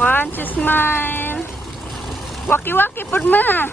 One, two, smile. Waki-waki pud ma.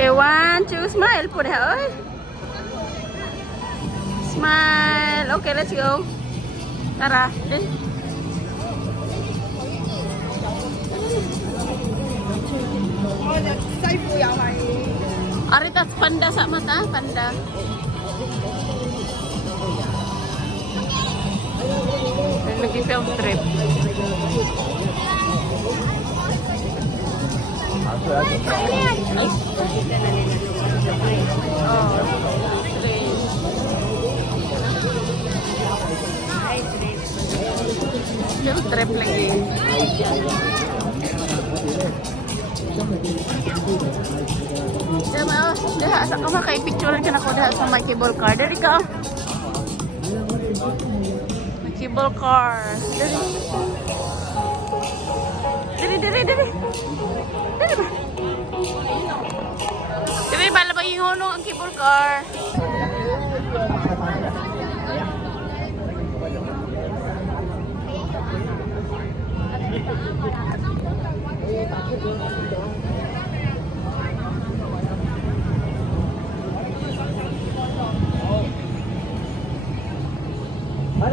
Okay, one, two, smile po dah, oi. Smile. Okay, let's go. Tara, din. Aritas panda sa mata, panda. Lagi film trip. Film trip lagi. Diba, dah asa ka makay picturean ka na ko dah sa my cable car. Dari ka. My cable car. Dari. Dari ba? Dari ba labang ihulong ang cable car?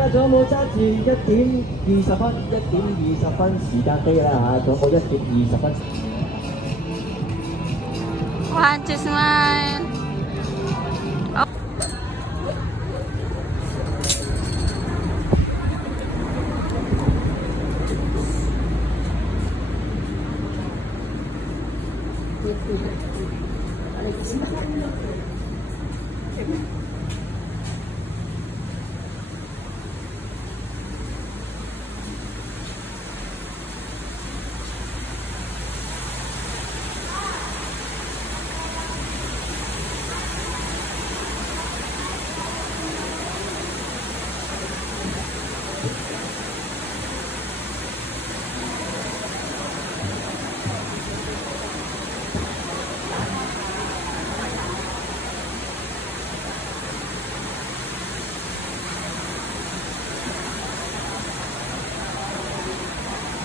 仲有冇揸住1:20時間飛啦嚇？仲有冇1:20？ One, two, smile.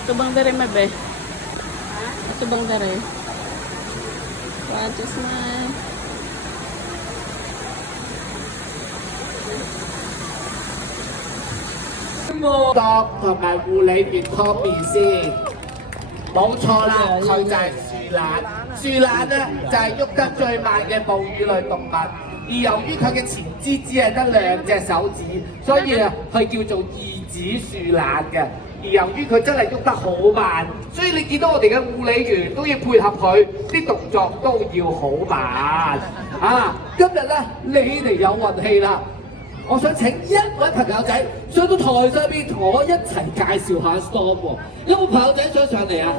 Ito bang dere mabe? Ito bang dere? One, two, smile. Stop 同埋護理員Tommy先，冇錯啦，佢就係樹懶。樹懶咧就係喐得最慢嘅哺乳類動物，而由於佢嘅前肢只係得2隻手指，所以啊，佢叫做二指樹懶嘅。而由於佢真係喐得好慢，所以你見到我哋嘅護理員都要配合佢，啲動作都要好慢啊！今日咧你哋有運氣啦！我想請一位朋友仔上到台上邊同我一齊介紹下 Storm 喎。有冇朋友仔想上嚟啊？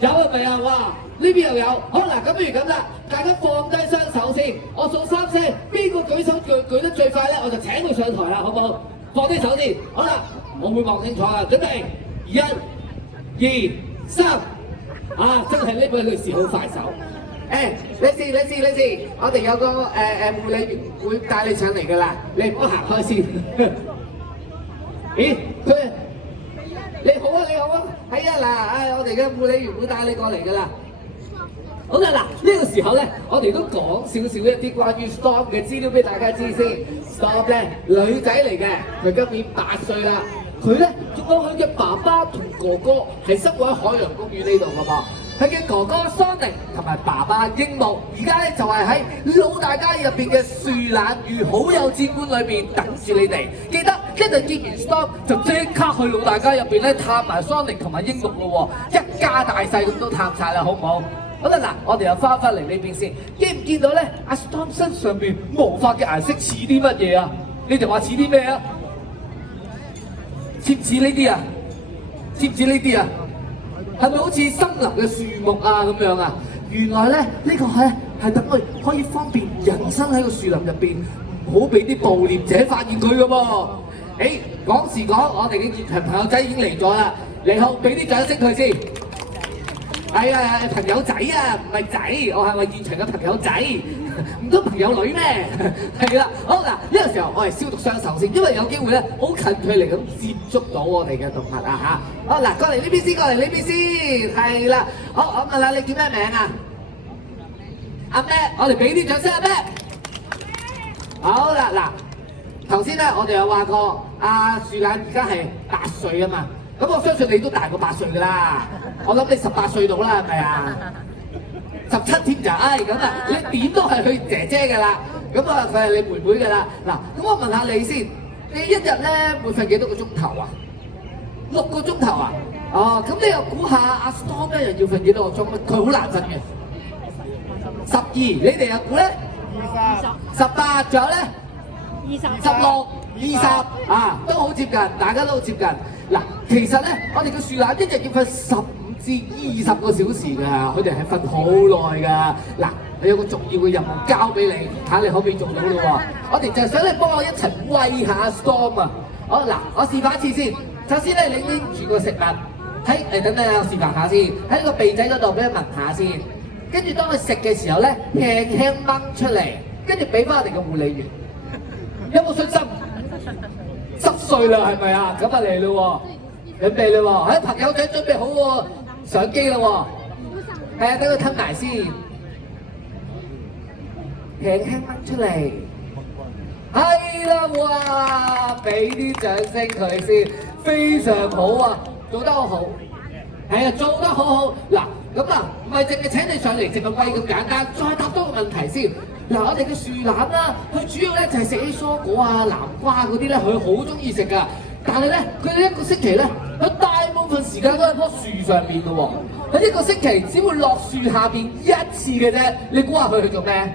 有係咪啊？哇！呢邊又有。好嗱，咁不如咁啦，大家放低雙手先，我數3聲，邊個舉手舉得最快咧，我就請佢上台啦，好唔好？放低手先。好啦，我會望清楚啊！準備1、2、3。啊，真係呢位女士好快手。你試，我哋有個護理員會帶你上嚟㗎啦，你唔好行開先。咦，佢你好啊，係啊嗱，我哋嘅護理員會帶你過嚟㗎啦。好啦，嗱呢個時候咧，我哋都講少少一啲關於 Storm 嘅資料俾大家知先。Storm 咧女仔嚟嘅，佢今年8歲啦。佢咧仲有佢嘅爸爸同哥哥係生活喺海洋公園呢度㗎噃。佢嘅哥哥Sonic同埋爸爸櫻木，而家咧就係喺老大街入邊嘅樹懶與好友戰館裏邊等住你哋。記得一陣見完 Storm 就即刻去老大街入邊咧探埋 Sonic同埋櫻木咯喎，一家大細咁都探晒啦，好唔好？好啦，嗱，我哋又翻嚟呢邊先，見唔見到咧？阿 Storm 身上邊毛髮嘅顏色似啲乜嘢啊？你哋話似啲咩啊？似唔似呢啲啊？似唔似呢啲啊？係咪好似森林嘅樹木啊咁樣啊？原來咧呢個係等佢可以方便人生喺個樹林入邊，唔好俾啲捕獵者發現佢嘅噃。誒講時講，我哋嘅現場朋友仔已經嚟咗啦，你好，俾啲掌聲佢先。係啊，朋友仔啊，唔係仔，我係現場嘅朋友仔，唔通朋友女咩？係啦，好嗱，呢個時候我係消毒雙手先，因為有機會咧好近距離咁接觸到我哋嘅動物啊嚇。好嗱，過嚟呢邊先，過嚟呢邊先，係啦。好，我問下你叫咩名啊？阿咩，我哋俾啲掌聲阿咩。好啦，嗱，頭先咧我哋有話過，阿樹懶而家係8歲啊嘛。咁我相信你都大過8歲㗎啦，我諗你18歲到啦，係咪啊？17添咋？咁啊，你點都係佢姐姐㗎啦，咁啊佢係你妹妹㗎啦。嗱，咁我問下你先，你一日咧會瞓幾多個鐘頭啊？6個鐘頭啊？哦，咁你又估下阿 Storm 一日要瞓幾多個鐘？佢好難瞓嘅。12，你哋又估咧？18，仲有咧？16、20啊，都好接近，大家都好接近。嗱，其實咧，我哋嘅樹懶一日要瞓15至20個小時㗎，佢哋係瞓好耐㗎。嗱，我有個重要嘅任務交俾你，睇下你可唔可以做到咯喎？我哋就係想你幫我一齊餵下 Storm 啊！好嗱，我示範一次先。首先咧，你拎住個食物喺等等我示範下先，喺個鼻仔嗰度俾佢聞下先。跟住當佢食嘅時候咧，輕輕掹出嚟，跟住俾翻我哋嘅護理員。有冇信心？10歲啦，係咪啊？咁啊嚟咯喎，準備啦喎，朋友仔準備好喎，上機啦喎，係啊，等佢吞埋先，輕輕掹出嚟，係啦，哇，俾啲掌聲佢先，非常好啊，做得好好，係啊，做得好好。嗱，咁啊，唔係淨係請你上嚟淨係餵咁簡單，再答多個問題先。嗱，我哋嘅樹懶啦，佢主要咧就係食啲蔬果啊、南瓜嗰啲咧，佢好中意食噶。但係咧，佢哋一個星期咧，佢大部分時間都喺棵樹上邊嘅喎。佢一個星期只會落樹下邊1次嘅啫。你估下佢去做咩？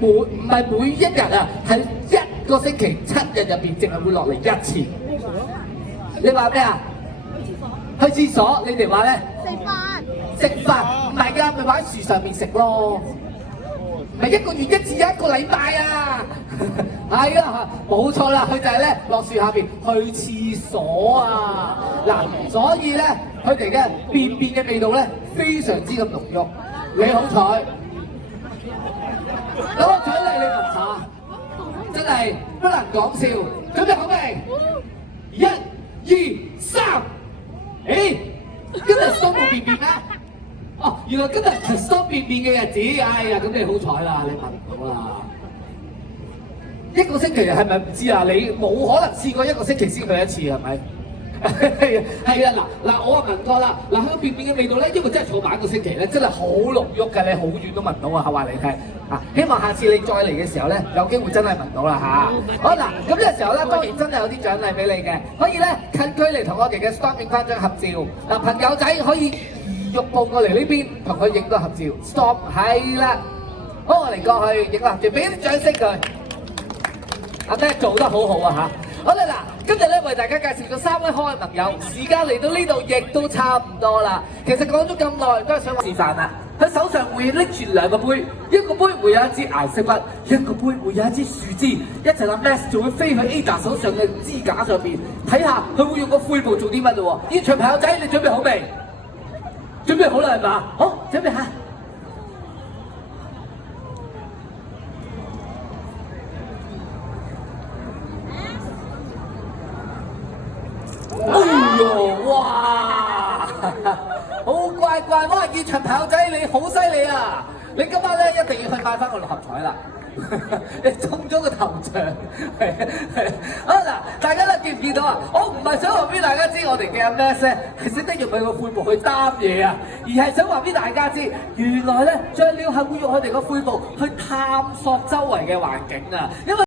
唔係每一日啊，係一個星期7日入邊，淨係會落嚟1次。你話咩啊？去廁所，你哋話咧？食飯唔係㗎，咪話喺樹上面食咯。咪1個月1次，1個禮拜啊！係啊，冇錯啦，佢就係咧落樹下邊去廁所啊！嗱，所以咧佢哋嘅便便嘅味道咧非常之咁濃郁。你好彩，咁我獎勵你聞下，真係不能講笑。準備好未？1、2、3，誒，今日Storm冇便便咩？哦，原來今日係Storm便便嘅日子，哎呀，咁你好彩啦，你聞到啦。1個星期係咪唔知啊？你冇可能試過1個星期先去1次係咪？係啊，嗱，我啊聞過啦。嗱，佢個便便嘅味道咧，因為真係坐埋1個星期咧，真係好濃郁嘅，你好遠都聞到啊！話你聽啊，希望下次你再嚟嘅時候咧，有機會真係聞到啦嚇。好嗱，咁呢個時候咧，當然真係有啲獎勵俾你嘅，可以咧近距離同我哋嘅 Storm 影翻張合照。嗱，朋友仔可以移玉步過嚟呢邊同佢影個合照。Storm 係啦，好，我嚟過去影個合照，俾啲掌聲佢。阿咩做得好好啊嚇！好啦嗱，今日咧為大家介紹咗3位可愛朋友，時間嚟到呢度亦都差唔多啦。其實講咗咁耐，都係想示範啦。佢手上會拎住2個杯，一個杯會有一支顏色筆，一個杯會有一支樹枝。一陣阿 Max 就會飛去 Ada 手上嘅支架上邊，睇下佢會用個灰布做啲乜咯喎！現場朋友仔，你準備好未？準備好啦係嘛？好，準備下。哎呦，哇！好乖乖，哇！現場朋友仔你好犀利啊！你今晚咧一定要去買翻個6合彩啦！你中咗個頭獎，啊嗱，大家咧見唔見到啊？我唔係想話俾大家知我哋嘅阿 Max 咧係識得用佢個灰布去擔嘢啊，而係想話俾大家知，原來咧雀鳥係會用佢哋個灰布去探索周圍嘅環境啊，因為